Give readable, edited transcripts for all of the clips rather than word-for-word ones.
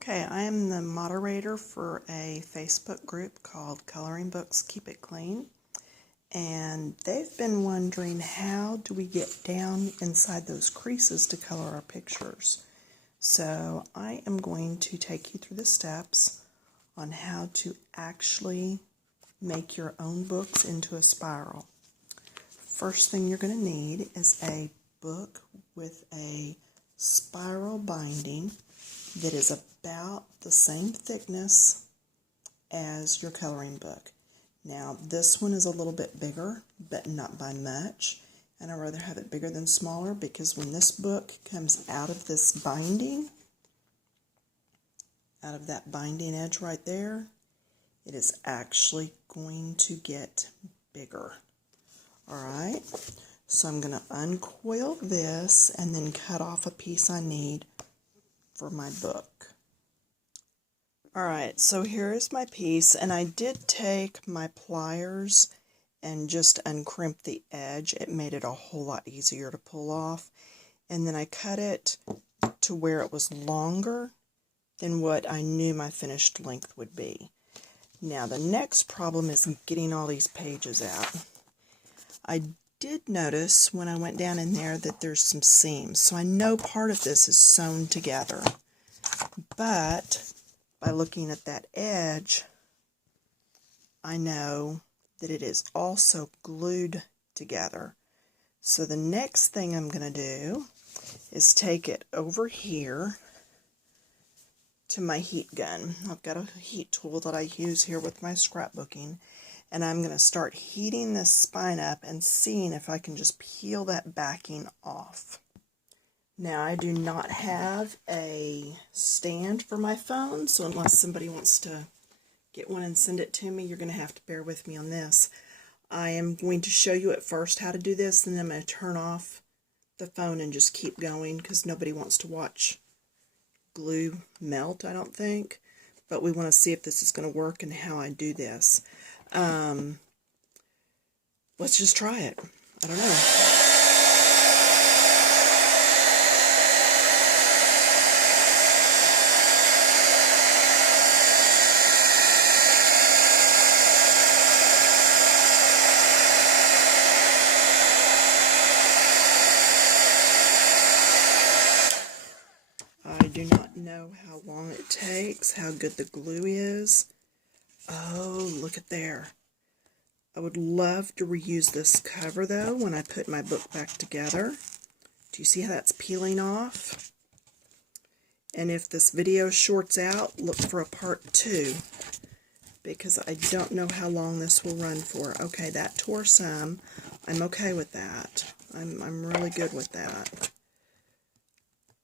Okay, I am the moderator for a Facebook group called Coloring Books Keep It Clean, and they've been wondering how do we get down inside those creases to color our pictures. So I am going to take you through the steps on how to actually make your own books into a spiral. First thing you're going to need is a book with a spiral binding that is about the same thickness as your coloring book. Now this one is a little bit bigger, but not by much, and I'd rather have it bigger than smaller because when this book comes out of this binding, out of that binding edge right there, it is actually going to get bigger. Alright, so I'm going to uncoil this and then cut off a piece I need for my book. Alright, so here is my piece, and I did take my pliers and just uncrimp the edge. It made it a whole lot easier to pull off. And then I cut it to where it was longer than what I knew my finished length would be. Now the next problem is getting all these pages out. I did notice when I went down in there that there's some seams, so I know part of this is sewn together, but by looking at that edge I know that it is also glued together. So the next thing I'm going to do is take it over here to my heat gun. I've got a heat tool that I use here with my scrapbooking, and I'm going to start heating this spine up and seeing if I can just peel that backing off. Now I do not have a stand for my phone, so unless somebody wants to get one and send it to me, you're going to have to bear with me on this. I am going to show you at first how to do this, and then I'm going to turn off the phone and just keep going because nobody wants to watch glue melt, I don't think. But we want to see if this is going to work and how I do this. Let's just try it. I don't know. I do not know how long it takes, how good the glue is. Oh, look at there. I would love to reuse this cover though when I put my book back together. Do you see how that's peeling off? And if this video shorts out, look for a part 2 because I don't know how long this will run for. Okay, that tore some. I'm okay with that. I'm really good with that.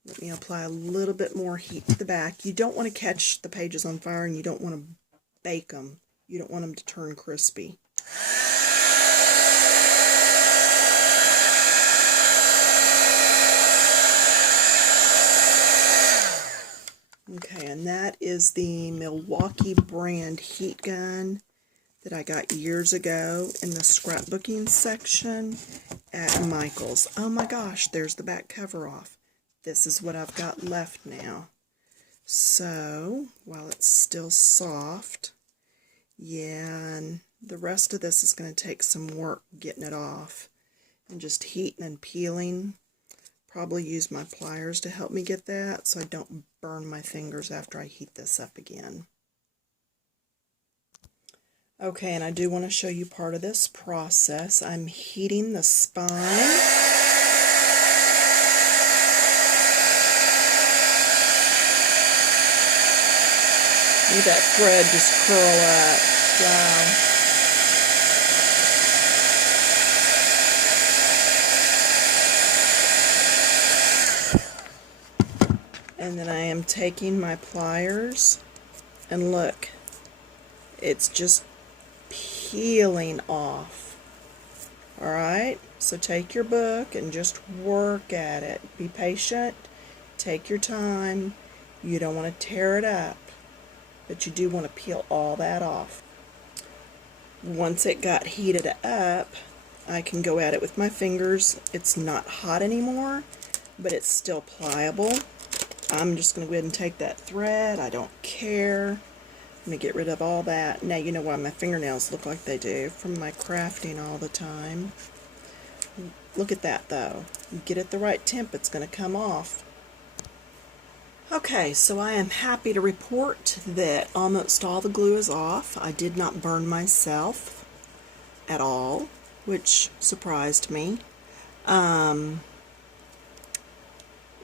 Let me apply a little bit more heat to the back. You don't want to catch the pages on fire, and you don't want to bake them. You don't want them to turn crispy. Okay, and that is the Milwaukee brand heat gun that I got years ago in the scrapbooking section at Michael's. Oh my gosh, there's the back cover off. This is what I've got left now. So, while it's still soft, yeah, and the rest of this is going to take some work getting it off. And just heating and peeling. Probably use my pliers to help me get that so I don't burn my fingers after I heat this up again. Okay, and I do want to show you part of this process. I'm heating the spine. Look at that thread just curl up. Wow. And then I am taking my pliers, and look, it's just peeling off. Alright, so take your book and just work at it. Be patient, take your time. You don't want to tear it up, but you do want to peel all that off. Once it got heated up, I can go at it with my fingers. It's not hot anymore, but it's still pliable. I'm just going to go ahead and take that thread. I don't care. I'm going to get rid of all that. Now you know why my fingernails look like they do from my crafting all the time. Look at that though. You get it the right temp, it's going to come off. Okay, so I am happy to report that almost all the glue is off. I did not burn myself at all, which surprised me.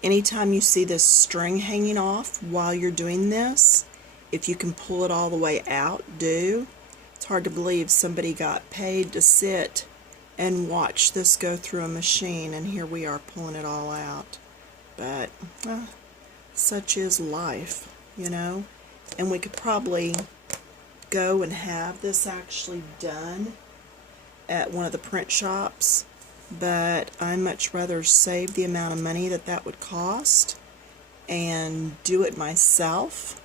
Anytime you see this string hanging off while you're doing this, if you can pull it all the way out, do. It's hard to believe somebody got paid to sit and watch this go through a machine, and here we are pulling it all out. But such is life, you know. And we could probably go and have this actually done at one of the print shops, but I'd much rather save the amount of money that would cost and do it myself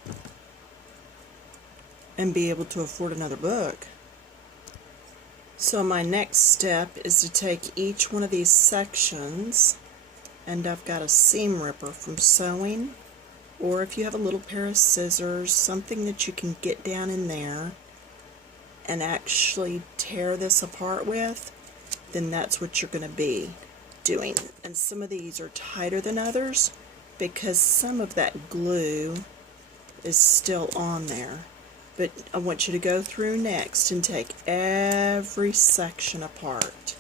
and be able to afford another book. So my next step is to take each one of these sections, and I've got a seam ripper from sewing, or if you have a little pair of scissors, something that you can get down in there and actually tear this apart with, then that's what you're going to be doing. And some of these are tighter than others because some of that glue is still on there. But I want you to go through next and take every section apart.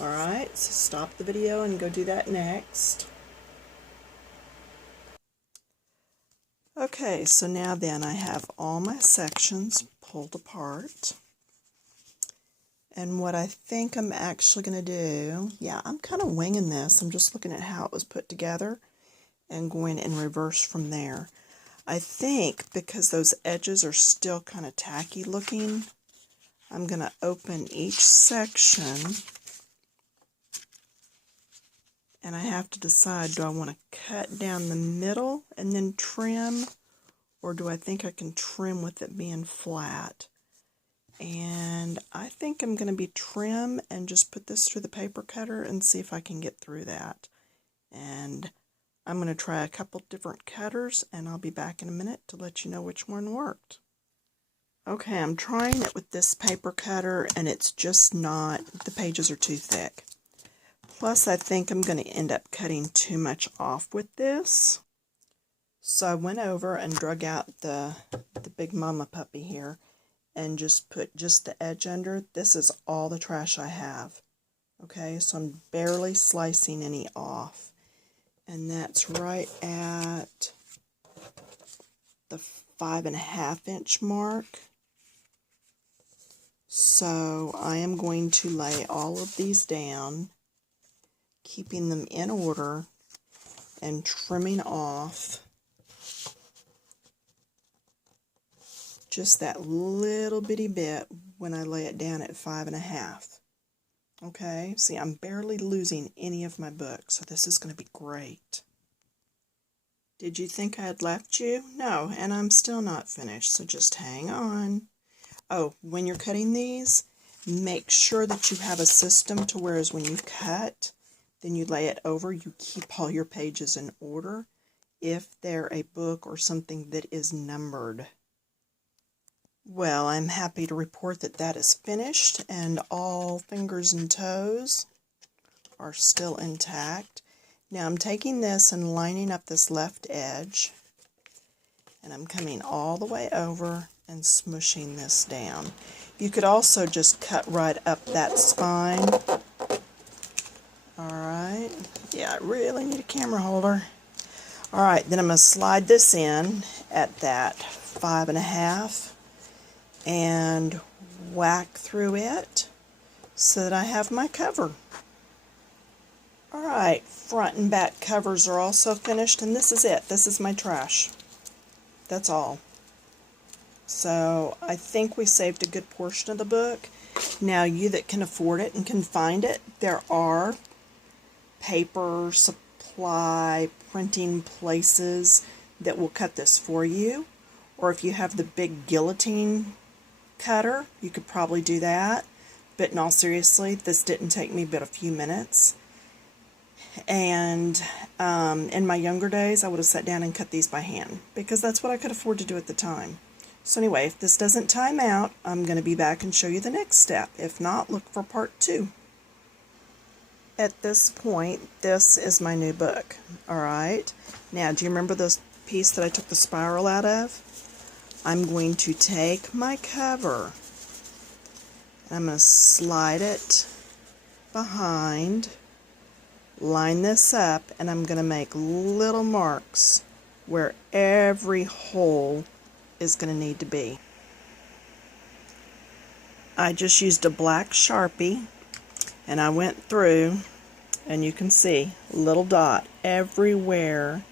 Alright, so stop the video and go do that next. Okay, so now then I have all my sections pulled apart. And what I think I'm actually going to do, I'm kind of winging this. I'm just looking at how it was put together and going in reverse from there. I think because those edges are still kind of tacky looking, I'm going to open each section, and I have to decide, do I want to cut down the middle and then trim, or do I think I can trim with it being flat? And I think I'm going to be trim and just put this through the paper cutter and see if I can get through that. And I'm going to try a couple different cutters, and I'll be back in a minute to let you know which one worked. Okay, I'm trying it with this paper cutter, and it's just not, the pages are too thick. Plus, I think I'm going to end up cutting too much off with this. So I went over and drug out the big mama puppy here and just put just the edge under. This is all the trash I have. Okay, so I'm barely slicing any off. And that's right at the 5.5 inch mark. So I am going to lay all of these down, keeping them in order and trimming off just that little bitty bit when I lay it down at 5.5. Okay, see, I'm barely losing any of my books, so this is going to be great. Did you think I had left you? No, and I'm still not finished, so just hang on. Oh, when you're cutting these, make sure that you have a system to whereas when you cut, then you lay it over, you keep all your pages in order if they're a book or something that is numbered. Well, I'm happy to report that that is finished, and all fingers and toes are still intact. Now I'm taking this and lining up this left edge, and I'm coming all the way over and smushing this down. You could also just cut right up that spine. Alright, yeah, I really need a camera holder. Alright, then I'm going to slide this in at that 5.5 and whack through it so that I have my cover. Alright, front and back covers are also finished, and this is it. This is my trash. That's all. So I think we saved a good portion of the book. Now, you that can afford it and can find it, there are paper supply printing places that will cut this for you. Or if you have the big guillotine cutter, you could probably do that. But in all seriously, this didn't take me but a few minutes. And in my younger days, I would have sat down and cut these by hand because that's what I could afford to do at the time. So anyway, if this doesn't time out, I'm going to be back and show you the next step. If not, look for part 2. At this point, this is my new book. Alright, now do you remember this piece that I took the spiral out of? I'm going to take my cover, and I'm going to slide it behind, line this up, and I'm going to make little marks where every hole is going to need to be. I just used a black Sharpie, and I went through, and you can see little dot everywhere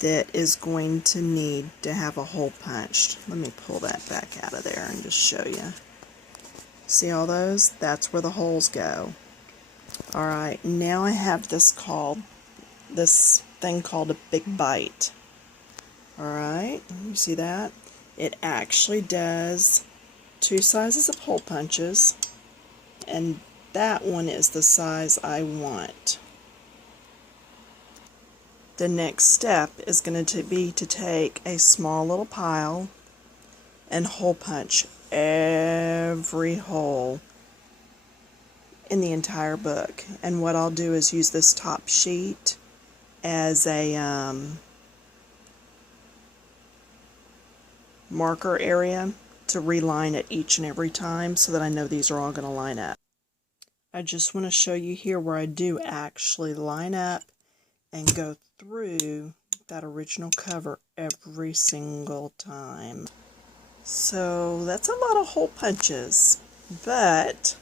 that is going to need to have a hole punched. Let me pull that back out of there and just show you. See all those? That's where the holes go. Alright, now I have this thing called a big bite. Alright, you see that? It actually does 2 sizes of hole punches, and that one is the size I want. The next step is going to be to take a small little pile and hole punch every hole in the entire book. And what I'll do is use this top sheet as a marker area to reline it each and every time so that I know these are all going to line up. I just want to show you here where I do actually line up and go through that original cover every single time. So that's a lot of hole punches, but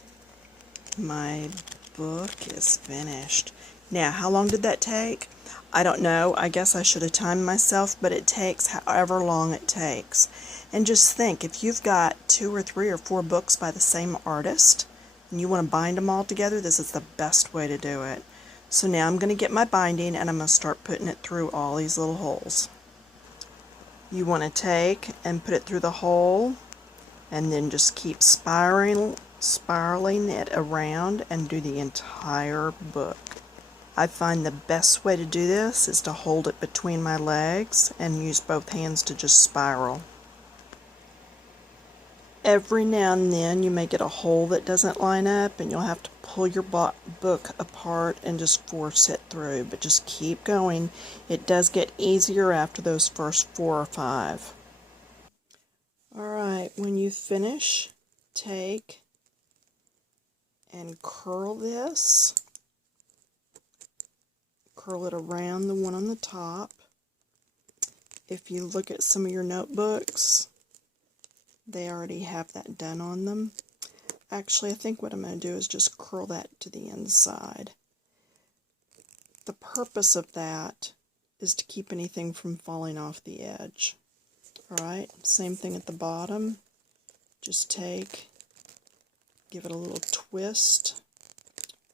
my book is finished. Now, how long did that take? I don't know. I guess I should have timed myself, but it takes however long it takes. And just think, if you've got 2 or 3 or 4 books by the same artist, and you want to bind them all together, this is the best way to do it. So now I'm going to get my binding, and I'm going to start putting it through all these little holes. You want to take and put it through the hole, and then just keep spiraling it around and do the entire book. I find the best way to do this is to hold it between my legs and use both hands to just spiral. Every now and then you may get a hole that doesn't line up, and you'll have to pull your book apart and just force it through, but just keep going. It does get easier after those first 4 or 5. Alright, when you finish, take and curl this. Curl it around the one on the top. If you look at some of your notebooks, they already have that done on them. Actually, I think what I'm going to do is just curl that to the inside. The purpose of that is to keep anything from falling off the edge. Alright, same thing at the bottom. Just take, give it a little twist.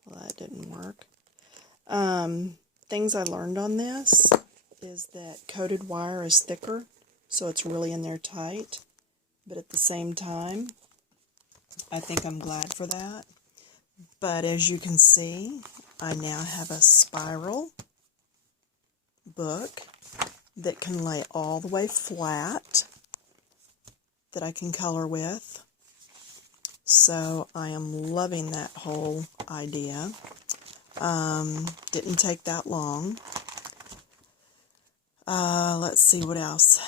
Well, that didn't work. Things I learned on this is that coated wire is thicker, so it's really in there tight. But at the same time, I think I'm glad for that. But as you can see, I now have a spiral book that can lay all the way flat that I can color with. So I am loving that whole idea. Didn't take that long. Let's see what else.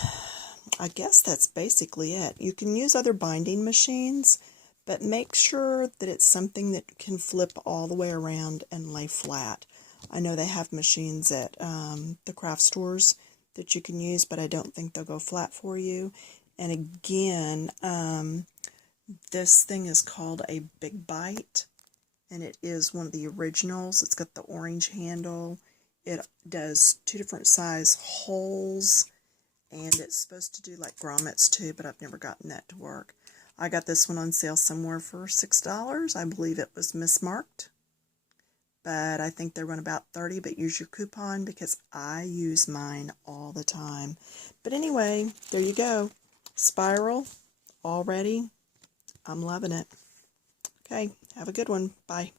I guess that's basically it. You can use other binding machines, but make sure that it's something that can flip all the way around and lay flat. I know they have machines at the craft stores that you can use, but I don't think they'll go flat for you. And again, this thing is called a Big Bite, and it is one of the originals. It's got the orange handle. It does 2 different size holes, and it's supposed to do like grommets too, but I've never gotten that to work. I got this one on sale somewhere for $6. I believe it was mismarked, but I think they run about $30, but use your coupon because I use mine all the time. But anyway, there you go. Spiral, all ready. I'm loving it. Okay, have a good one. Bye.